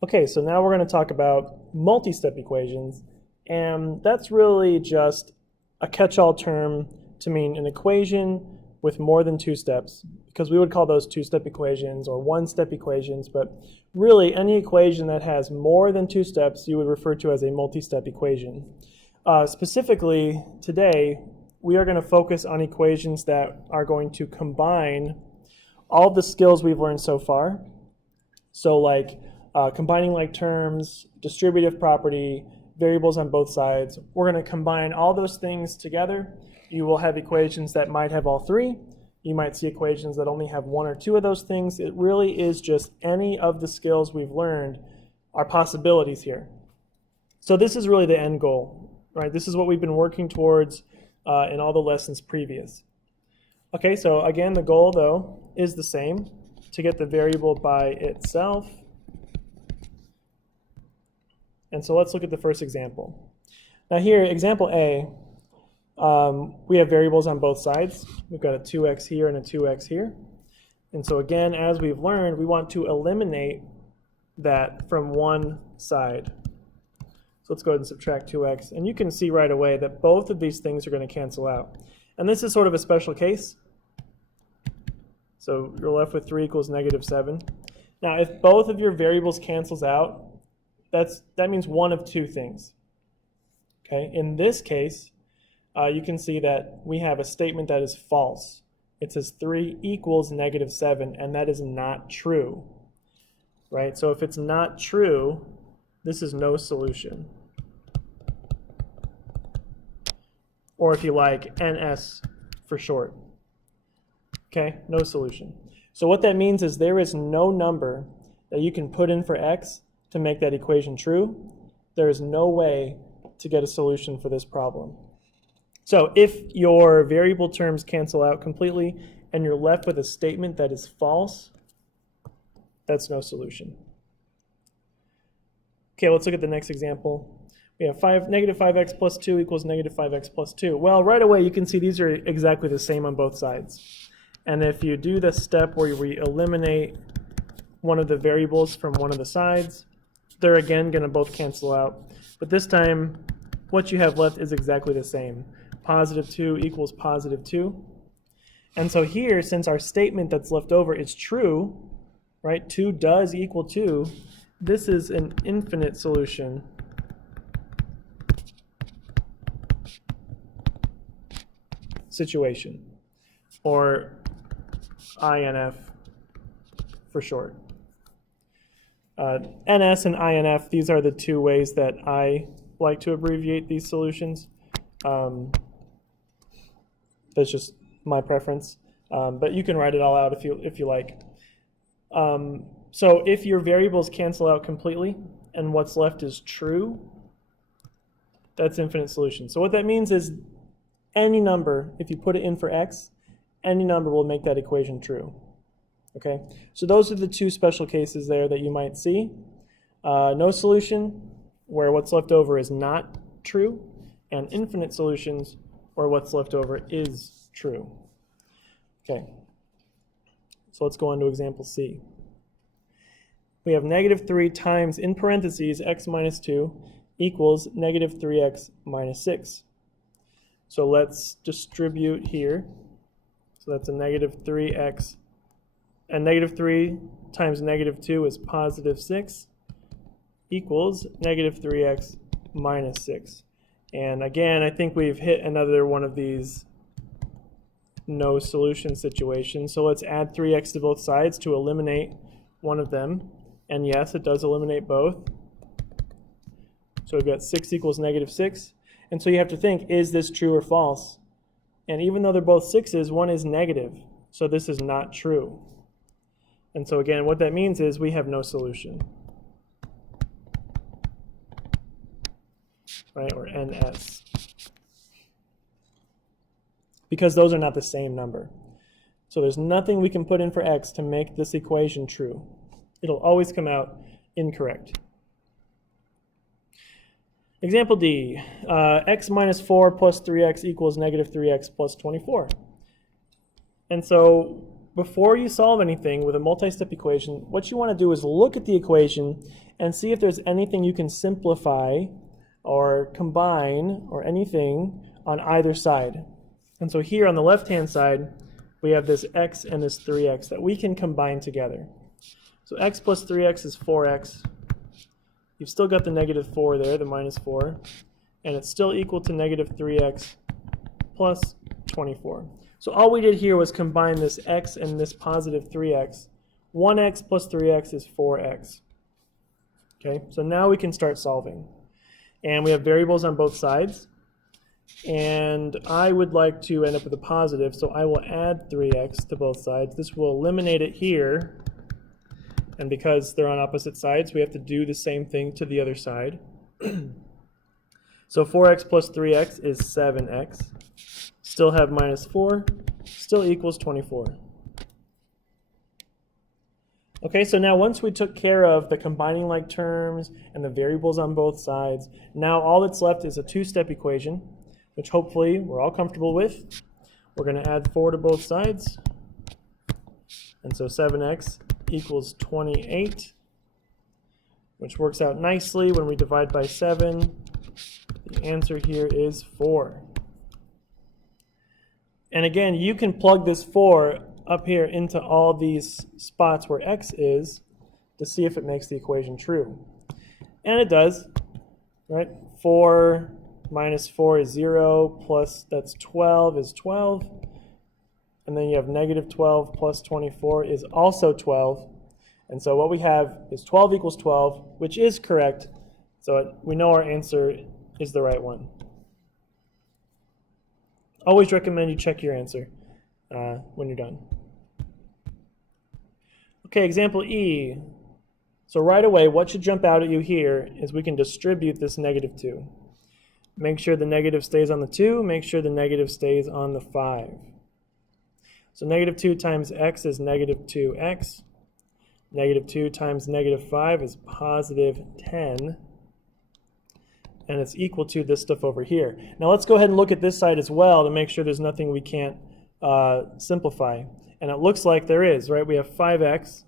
Okay, so now we're going to talk about multi-step equations, and that's really just a catch-all term to mean an equation with more than two steps, because we would call those two-step equations or one-step equations, but really any equation that has more than two steps you would refer to as a multi-step equation. Specifically, today, we are going to focus on equations that are going to combine all the skills we've learned so far. So like combining like terms, distributive property, variables on both sides. We're going to combine all those things together. You will have equations that might have all three. You might see equations that only have one or two of those things. It really is just any of the skills we've learned are possibilities here. So this is really the end goal, right? This is what we've been working towards in all the lessons previous. Okay, so again, the goal though is the same, to get the variable by itself. And so let's look at the first example. Now here, example A, we have variables on both sides. We've got a 2x here and a 2x here. And so again, as we've learned, we want to eliminate that from one side. So let's go ahead and subtract 2x. And you can see right away that both of these things are going to cancel out. And this is sort of a special case. So you're left with 3 equals negative 7. Now, if both of your variables cancels out, that means one of two things. Okay, in this case, you can see that we have a statement that is false. It says 3 equals negative 7, and that is not true. Right? So if it's not true, this is no solution. Or if you like, NS for short. Okay, no solution. So what that means is there is no number that you can put in for x to make that equation true. There is no way to get a solution for this problem. So if your variable terms cancel out completely and you're left with a statement that is false, that's no solution. Okay, let's look at the next example. We have negative 5x plus 2 equals negative 5x plus 2. Well, right away you can see these are exactly the same on both sides. And if you do the step where we eliminate one of the variables from one of the sides, they're again going to both cancel out. But this time, what you have left is exactly the same. Positive 2 equals positive 2. And so here, since our statement that's left over is true, right, 2 does equal 2, this is an infinite solution. Situation, or INF for short. NS and INF, these are the two ways that I like to abbreviate these solutions. That's just my preference, but you can write it all out if you like. So if your variables cancel out completely and what's left is true, that's infinite solution. So what that means is any number, if you put it in for x, any number will make that equation true. Okay, so those are the two special cases there that you might see. No solution, where what's left over is not true, and infinite solutions, where what's left over is true. Okay, so let's go on to example C. We have negative 3 times, in parentheses, x minus 2 equals negative 3x minus 6. So let's distribute here. So that's a negative 3x. And negative 3 times negative 2 is positive 6 equals negative 3x minus 6. And again, I think we've hit another one of these no solution situations. So let's add 3x to both sides to eliminate one of them. And yes, it does eliminate both. So we've got 6 equals negative 6. And so you have to think, is this true or false? And even though they're both 6's, one is negative. So this is not true. And so again, what that means is we have no solution. Right, or NS. Because those are not the same number. So there's nothing we can put in for x to make this equation true. It'll always come out incorrect. Example D, x minus 4 plus 3x equals negative 3x plus 24. And so before you solve anything with a multi-step equation, what you want to do is look at the equation and see if there's anything you can simplify or combine or anything on either side. And so here on the left-hand side, we have this x and this 3x that we can combine together. So x plus 3x is 4x. You've still got the negative 4 there, the minus 4, and it's still equal to negative 3x plus 24. So all we did here was combine this x and this positive 3x. 1x plus 3x is 4x. Okay, so now we can start solving. And we have variables on both sides. And I would like to end up with a positive, so I will add 3x to both sides. This will eliminate it here. And because they're on opposite sides, we have to do the same thing to the other side. So 4x plus 3x is 7x. Still have minus 4, still equals 24. Okay, so now once we took care of the combining like terms and the variables on both sides, now all that's left is a two-step equation, which hopefully we're all comfortable with. We're going to add 4 to both sides. And so 7x equals 28, which works out nicely when we divide by 7. The answer here is 4. And again, you can plug this 4 up here into all these spots where x is to see if it makes the equation true. And it does, right? 4 minus 4 is 0, plus that's 12 is 12. And then you have negative 12 plus 24 is also 12. And so what we have is 12 equals 12, which is correct. So we know our answer is the right one. Always recommend you check your answer when you're done. Okay, example E. So right away, what should jump out at you here is we can distribute this negative 2. Make sure the negative stays on the 2. Make sure the negative stays on the 5. So negative 2 times x is negative 2x. Negative 2 times negative 5 is positive 10. And it's equal to this stuff over here. Now let's go ahead and look at this side as well to make sure there's nothing we can't simplify. And it looks like there is, right? We have 5x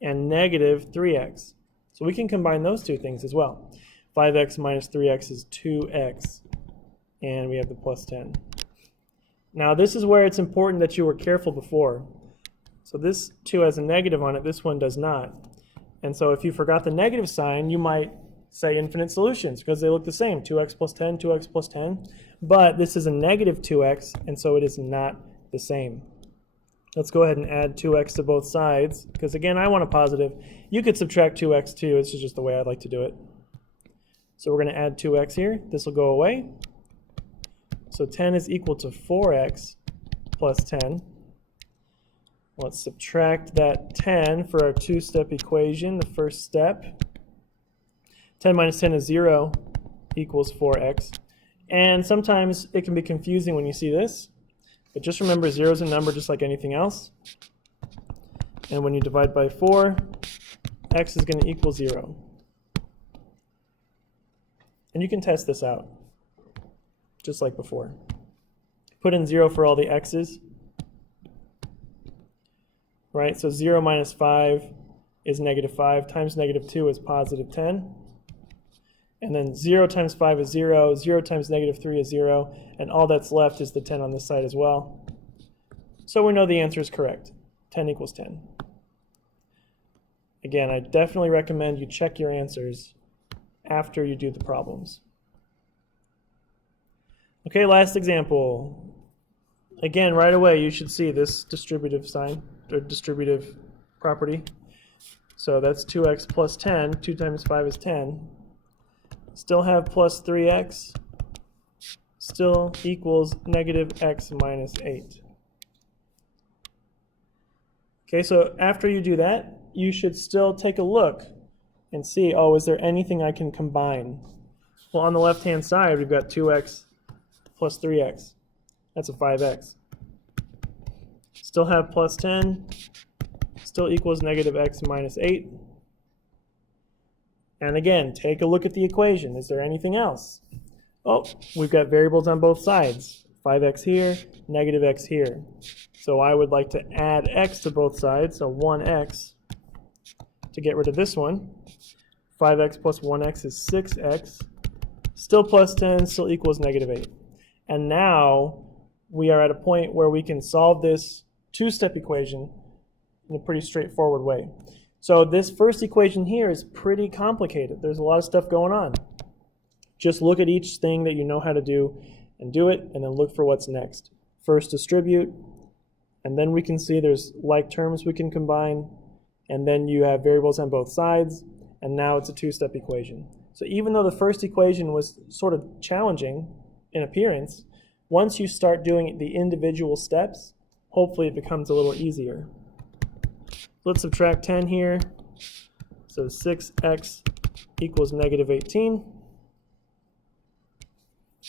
and negative 3x. So we can combine those two things as well. 5x minus 3x is 2x. And we have the plus 10. Now this is where it's important that you were careful before. So this 2 has a negative on it, this one does not. And so if you forgot the negative sign, you might say infinite solutions because they look the same, 2x plus 10, 2x plus 10. But this is a negative 2x, and so it is not the same. Let's go ahead and add 2x to both sides because, again, I want a positive. You could subtract 2x too. This is just the way I'd like to do it. So we're going to add 2x here. This will go away. So 10 is equal to 4x plus 10. Let's subtract that 10 for our two-step equation, the first step. 10 minus 10 is 0 equals 4x. And sometimes it can be confusing when you see this. But just remember 0 is a number just like anything else. And when you divide by 4, x is going to equal 0. And you can test this out, just like before. Put in 0 for all the x's. Right, so 0 minus 5 is negative 5 times negative 2 is positive 10. And then 0 times 5 is 0, 0 times negative 3 is 0, and all that's left is the 10 on this side as well. So we know the answer is correct. 10 equals 10. Again, I definitely recommend you check your answers after you do the problems. Okay, last example. Again, right away you should see this distributive sign, or distributive property. So that's 2x plus 10. 2 times 5 is 10. Still have plus 3x. Still equals negative x minus 8. Okay, so after you do that, you should still take a look and see, oh, is there anything I can combine? Well, on the left-hand side, we've got 2x plus 3x. That's a 5x. Still have plus 10. Still equals negative x minus 8. And again, take a look at the equation. Is there anything else? Oh, we've got variables on both sides. 5x here, negative x here. So I would like to add x to both sides, so 1x to get rid of this one. 5x plus 1x is 6x. Still plus 10, still equals negative 8. And now we are at a point where we can solve this two-step equation in a pretty straightforward way. So this first equation here is pretty complicated. There's a lot of stuff going on. Just look at each thing that you know how to do and do it, and then look for what's next. First distribute, and then we can see there's like terms we can combine, and then you have variables on both sides, and now it's a two-step equation. So even though the first equation was sort of challenging in appearance, once you start doing the individual steps, hopefully it becomes a little easier. Let's subtract 10 here. So 6x equals negative 18.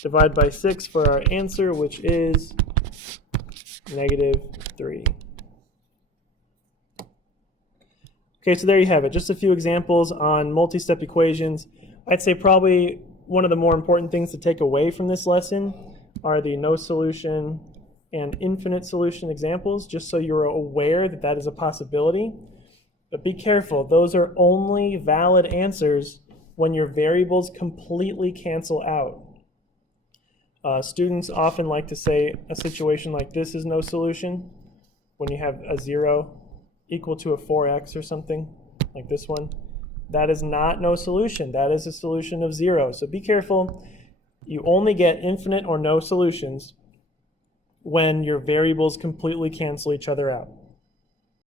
Divide by 6 for our answer, which is negative 3. Okay, so there you have it. Just a few examples on multi-step equations. I'd say probably one of the more important things to take away from this lesson are the no solution and infinite solution examples, just so you're aware that that is a possibility. But be careful, those are only valid answers when your variables completely cancel out. Students often like to say a situation like this is no solution, when you have a 0 equal to a 4x or something, like this one. That is not no solution. That is a solution of 0. So be careful. You only get infinite or no solutions when your variables completely cancel each other out.